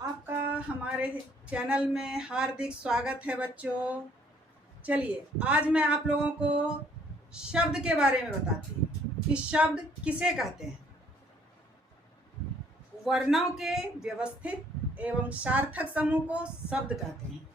आपका हमारे चैनल में हार्दिक स्वागत है बच्चों। चलिए आज मैं आप लोगों को शब्द के बारे में बताती हूँ कि शब्द किसे कहते हैं। वर्णों के व्यवस्थित एवं सार्थक समूह को शब्द कहते हैं।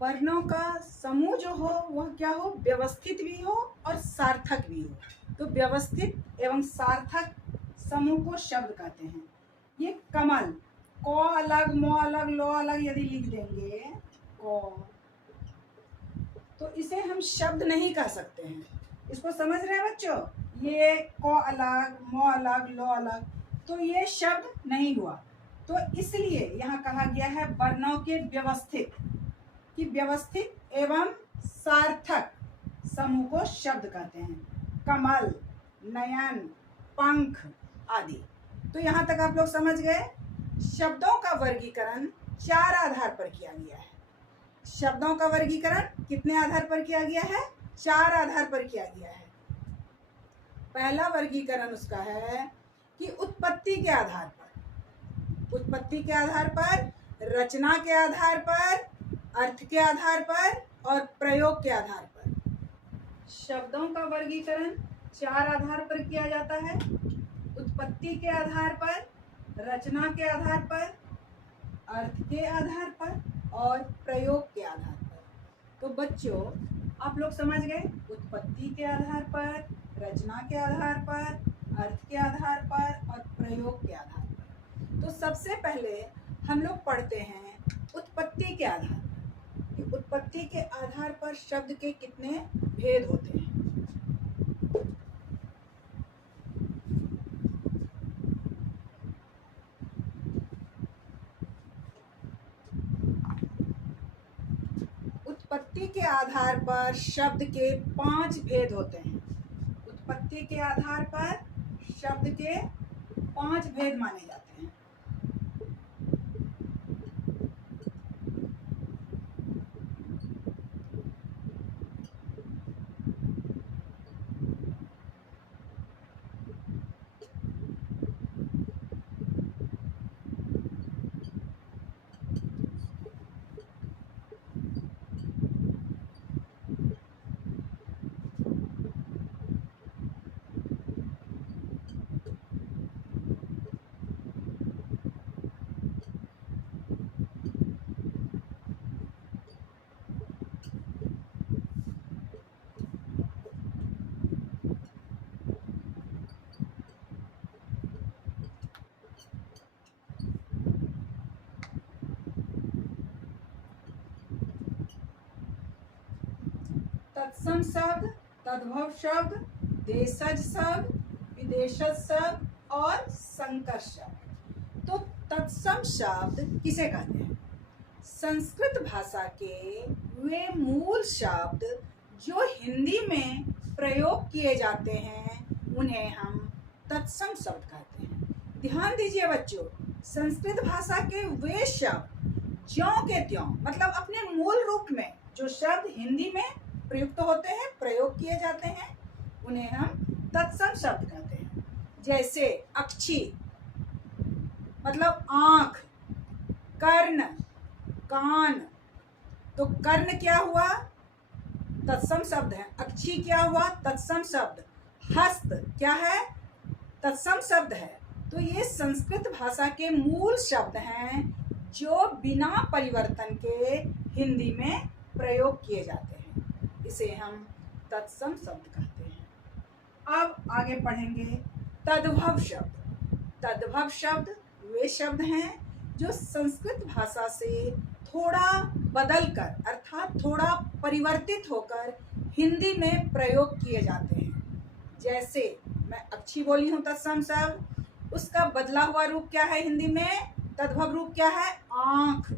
वर्णों का समूह जो हो वह क्या हो, व्यवस्थित भी हो और सार्थक भी हो। तो व्यवस्थित एवं सार्थक समूह को शब्द कहते हैं। ये कमल क अलग म अलग लो अलग यदि लिख देंगे क, तो इसे हम शब्द नहीं कह सकते हैं। इसको समझ रहे हैं बच्चों? ये क अलग म अलग लो अलग, तो ये शब्द नहीं हुआ। तो इसलिए यहाँ कहा गया है वर्णों के व्यवस्थित, कि व्यवस्थित एवं सार्थक समूह को शब्द कहते हैं। कमल, नयन, पंख आदि। तो यहाँ तक आप लोग समझ गए। शब्दों का वर्गीकरण 4 आधार पर किया गया है। शब्दों का वर्गीकरण कितने आधार पर किया गया है? 4 आधार पर किया गया है। पहला वर्गीकरण उसका है कि उत्पत्ति के आधार पर, उत्पत्ति के आधार पर, रचना के आधार पर, अर्थ के आधार पर और प्रयोग के आधार पर। शब्दों का वर्गीकरण 4 आधार पर किया जाता है। उत्पत्ति के आधार पर, रचना के आधार पर, अर्थ के आधार पर और प्रयोग के आधार पर। तो बच्चों आप लोग समझ गए, उत्पत्ति के आधार पर, रचना के आधार पर, अर्थ के आधार पर और प्रयोग के आधार पर। तो सबसे पहले हम लोग पढ़ते हैं उत्पत्ति के आधार पर, कि उत्पत्ति के आधार पर शब्द के कितने भेद होते हैं। उत्पत्ति के आधार पर शब्द के 5 भेद होते हैं। उत्पत्ति के आधार पर शब्द के 5 भेद माने जाते हैं। तत्सम शब्द, तद्भव शब्द, देशज शब्द, विदेशज शब्द और संकर शब्द। तो तत्सम शब्द किसे कहते हैं? संस्कृत भाषा के वे मूल शब्द जो हिंदी में प्रयोग किए जाते हैं उन्हें हम तत्सम शब्द कहते हैं। ध्यान दीजिए बच्चों, संस्कृत भाषा के वे शब्द ज्यों के त्यों, मतलब अपने मूल रूप में जो शब्द हिंदी में प्रयुक्त होते हैं, प्रयोग किए जाते हैं, उन्हें हम तत्सम शब्द कहते हैं। जैसे अक्षी मतलब आंख, कर्ण, कान। तो कर्ण क्या हुआ? तत्सम शब्द है। अक्षी क्या हुआ? तत्सम शब्द। हस्त क्या है? तत्सम शब्द है। तो ये संस्कृत भाषा के मूल शब्द हैं जो बिना परिवर्तन के हिंदी में प्रयोग किए जाते हैं। इसे हम तत्सम शब्द कहते हैं। अब आगे पढ़ेंगे तद्भव शब्द। तद्भव शब्द वे शब्द हैं जो संस्कृत भाषा से थोड़ा बदलकर अर्थात थोड़ा परिवर्तित होकर हिंदी में प्रयोग किए जाते हैं। जैसे मैं अच्छी बोली हूँ तत्सम शब्द, उसका बदला हुआ रूप क्या है हिंदी में? तद्भव रूप क्या है? आँख।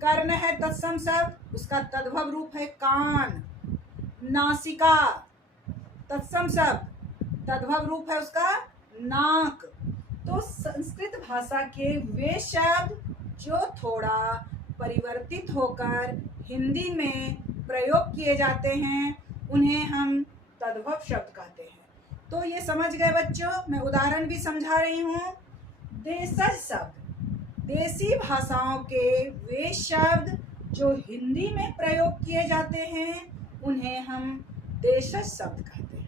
कर्ण है तत्सम शब्द, उसका तद्भव रूप है कान। नासिका तत्सम शब्द, तद्भव रूप है उसका नाक। तो संस्कृत भाषा के वे शब्द जो थोड़ा परिवर्तित होकर हिंदी में प्रयोग किए जाते हैं उन्हें हम तद्भव शब्द कहते हैं। तो ये समझ गए बच्चों? मैं उदाहरण भी समझा रही हूँ। देशज शब्द, देसी भाषाओं के वे शब्द जो हिंदी में प्रयोग किए जाते हैं उन्हें हम देशज शब्द कहते हैं।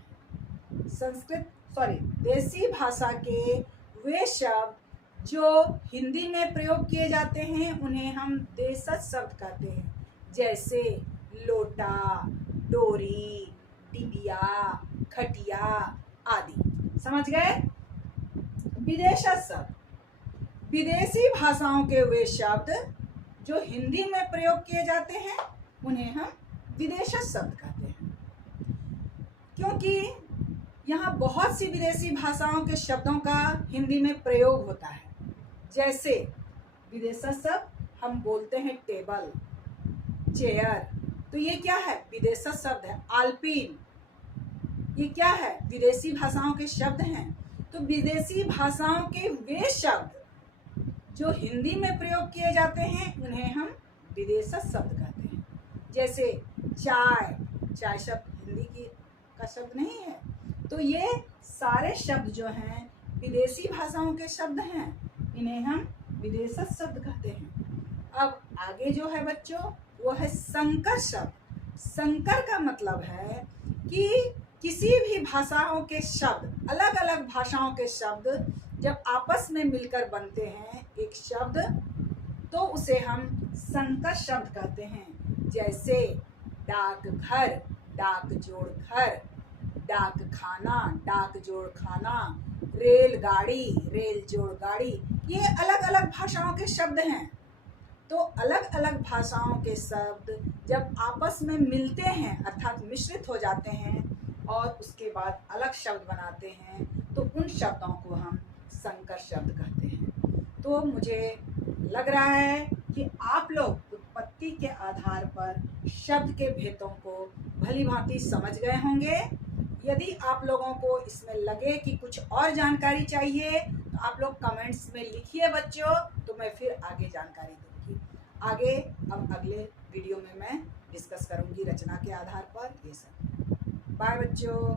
देसी भाषा के वे शब्द जो हिंदी में प्रयोग किए जाते हैं उन्हें हम देशज शब्द कहते हैं। जैसे लोटा, डोरी, डिबिया, खटिया आदि। समझ गए? विदेशज शब्द, विदेशी भाषाओं के वे शब्द जो हिंदी में प्रयोग किए जाते हैं उन्हें हम विदेशज शब्द कहते हैं। क्योंकि यहाँ बहुत सी विदेशी भाषाओं के शब्दों का हिंदी में प्रयोग होता है। जैसे विदेशज शब्द हम बोलते हैं टेबल, चेयर, तो ये क्या है? विदेशज शब्द है। आल्पिन, ये क्या है? विदेशी भाषाओं के शब्द हैं। तो विदेशी भाषाओं के वे शब्द जो हिंदी में प्रयोग किए जाते हैं उन्हें हम विदेशज शब्द कहते हैं। जैसे चाय, चाय शब्द हिंदी का शब्द नहीं है। तो ये सारे शब्द जो हैं विदेशी भाषाओं के शब्द हैं, इन्हें हम विदेशज शब्द कहते हैं। अब आगे जो है बच्चों वो है संकर शब्द। संकर का मतलब है कि किसी भी भाषाओं के शब्द, अलग अलग भाषाओं के शब्द जब आपस में मिलकर बनते हैं एक शब्द, तो उसे हम संकर शब्द कहते हैं। जैसे डाकघर, डाक जोड़ घर, डाक खाना, डाक जोड़ खाना, रेलगाड़ी, रेल जोड़ गाड़ी, ये अलग अलग भाषाओं के शब्द हैं। तो अलग अलग भाषाओं के शब्द जब आपस में मिलते हैं अर्थात मिश्रित हो जाते हैं और उसके बाद अलग शब्द बनाते हैं तो उन शब्दों को हम संकर शब्द कहते हैं। तो मुझे लग रहा है कि आप लोग उत्पत्ति के आधार पर शब्द के भेदों को भली भांति समझ गए होंगे। यदि आप लोगों को इसमें लगे कि कुछ और जानकारी चाहिए तो आप लोग कमेंट्स में लिखिए बच्चों, तो मैं फिर आगे जानकारी दूंगी। आगे अब अगले वीडियो में मैं डिस्कस करूंगी रचना के आधार पर ये सब। बाय बच्चों।